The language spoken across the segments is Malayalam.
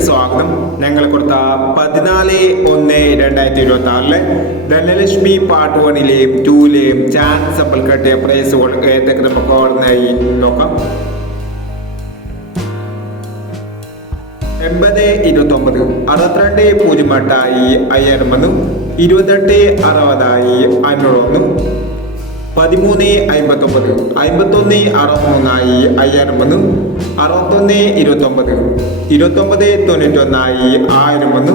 സ്വാഗതം. ഞങ്ങൾ കൊടുത്ത പതിനാല് ഒന്ന് രണ്ടായിരത്തി ഇരുപത്തി ആറിലെ ധനലക്ഷ്മി പാർട്ട് വണ്ണിലെയും ടൂലെയും ചാൻസ് അപ്പോൾ കട്ടിയ പ്രൈസുകൾ ഏതൊക്കെ നമുക്ക് ഓർമ്മയായി നോക്കാം. എൺപത് ഇരുപത്തൊമ്പത് അറുപത്തിരണ്ട് പൂജ്യം എട്ടായി അയ്യായിരം വന്നു. ഇരുപത്തെട്ട് അറുപതായി അഞ്ഞൂറൊന്നും പതിമൂന്ന് അമ്പത്തൊമ്പത് അമ്പത്തൊന്ന് അറുപത്തൊന്നായി അയ്യായിരം വന്നു അറുപത്തൊന്ന് ഇരുപത്തൊമ്പത്. ഇരുപത്തൊമ്പത് തൊണ്ണൂറ്റൊന്നായി ആയിരം വന്നു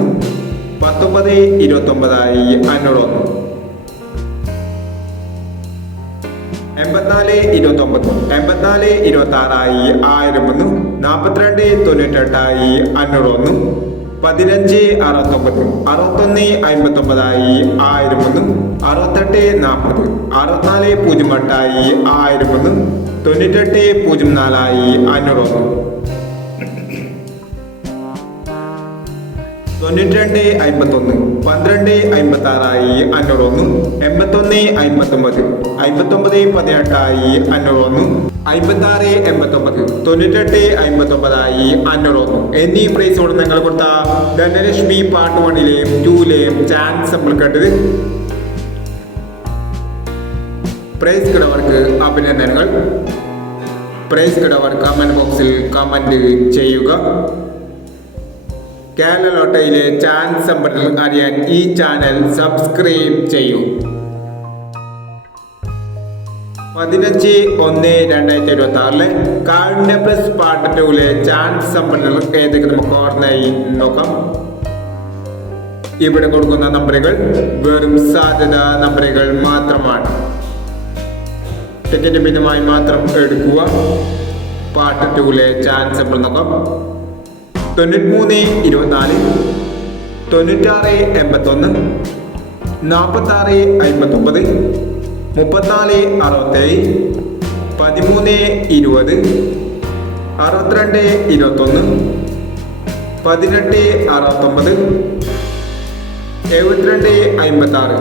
പത്തൊമ്പത് ഇരുപത്തൊമ്പതായി അഞ്ഞൂറൊന്ന്. എൺപത്തിനാല് ഇരുപത്തൊമ്പത്. എൺപത്തിനാല് ഇരുപത്തി ആറായി ആയിരം ഒന്ന് നാൽപ്പത്തിരണ്ട് തൊണ്ണൂറ്റെട്ടായി അഞ്ഞൂറ് ഒന്ന് പതിനഞ്ച് അറുപത്തൊമ്പത്. അറുപത്തൊന്ന് അമ്പത്തൊമ്പതായി ആയിരം ഒന്ന് അറുപത്തെട്ട് നാൽപ്പത് അറുപത്തിനാല് പൂജ്യം എട്ടായി ആയിരം ഒന്ന് തൊണ്ണൂറ്റെട്ട് പൂജ്യം നാലായി അഞ്ഞൂറ് ഒന്ന് തൊണ്ണൂറ്റിരണ്ട് അമ്പത്തൊന്ന്. പന്ത്രണ്ട് അമ്പത്തി ആറായി അഞ്ഞൂറൊന്നും. എൺപത്തൊന്ന് അമ്പത്തൊമ്പത്. അമ്പത്തൊമ്പത് പതിനെട്ടായി അഞ്ഞൂറൊന്നും. അമ്പത്തി ആറ് എൺപത്തൊമ്പത് തൊണ്ണൂറ്റെട്ട് അമ്പത്തൊമ്പതായി അഞ്ഞൂറൊന്നും എന്നീ പ്രൈസോട് നിങ്ങൾ കൊടുത്ത ധനലക്ഷ്മി പാർട്ട് വണ്ണിലെയും ടൂലെയും ചാൻസ് നമ്മൾ കണ്ടത്. പ്രൈസ് കിടവർക്ക് അഭിനന്ദനങ്ങൾ. പ്രൈസ് കിടവർ കമന്റ് ബോക്സിൽ കമന്റ് ചെയ്യുക. കേരള ലോട്ടയിലെ ചാൻസ് നമ്പറിൽ അറിയാൻ ഈ ചാനൽ സബ്സ്ക്രൈബ് ചെയ്യൂ. പതിനഞ്ച് ഒന്ന് രണ്ടായിരത്തി ഇരുപത്തി ആറിൽ കാർഡിന്റെ പ്ലസ് പാർട്ട് ടൂലെ ചാൻസ് സമ്പന്നർ ഏതൊക്കെ നമുക്ക് ഓർമ്മയായി നോക്കാം. ഇവിടെ കൊടുക്കുന്ന നമ്പറുകൾ വെറും സാധ്യത നമ്പറുകൾ മാത്രമാണ്. ടിക്കറ്റ് ഭിന്നമായി മാത്രം എടുക്കുക. പാർട്ട് ടൂലെ ചാൻസ് സമ്പൽ നോക്കാം. തൊണ്ണൂറ്റിമൂന്ന് ഇരുപത്തിനാല് തൊണ്ണൂറ്റാറ് എൺപത്തൊന്ന് നാൽപ്പത്താറ് അമ്പത്തൊമ്പത് മുപ്പത്തിനാല് അറുപത്തേഴ് പതിമൂന്ന് ഇരുപത് അറുപത്തിരണ്ട് ഇരുപത്തൊന്ന് പതിനെട്ട് അറുപത്തൊമ്പത് എഴുപത്തിരണ്ട് അമ്പത്താറ്.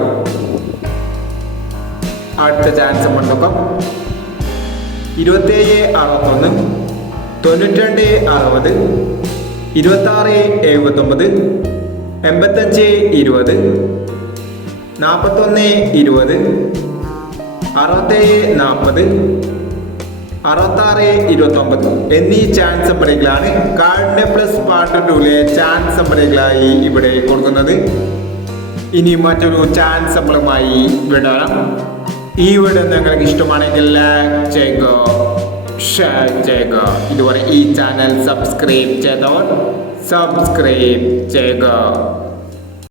അടുത്ത ചാൻസ് മണ്ഡപം ഇരുപത്തേഴ് അറുപത്തൊന്ന് തൊണ്ണൂറ്റിരണ്ട് അറുപത് ഇരുപത്താറ് എഴുപത്തൊമ്പത് എൺപത്തഞ്ച് ഇരുപത് നാൽപ്പത്തൊന്ന് ഇരുപത് അറുപത്തേഴ് നാൽപ്പത് അറുപത്താറ് ഇരുപത്തൊമ്പത് എന്നീ ചാൻസ് നമ്പറുകളാണ് കാർഡിന്റെ പ്ലസ് പാർട്ട് ടൂലെ ചാൻസ് നമ്പറുകളായി ഇവിടെ കൊടുക്കുന്നത്. ഇനി മറ്റൊരു ചാൻസ് നമ്പറുമായി വിടാം. ഈ വീഡിയോ നിങ്ങൾക്ക് ഇഷ്ടമാണെങ്കിൽ ലൈക്ക് ചെയ്യുക ഷെയർ ചെയ്യുക. ഇതുവരെ ഈ ചാനൽ സബ്സ്ക്രൈബ് ചെയ്തവർ സബ്സ്ക്രൈബ് ചെയ്യുക.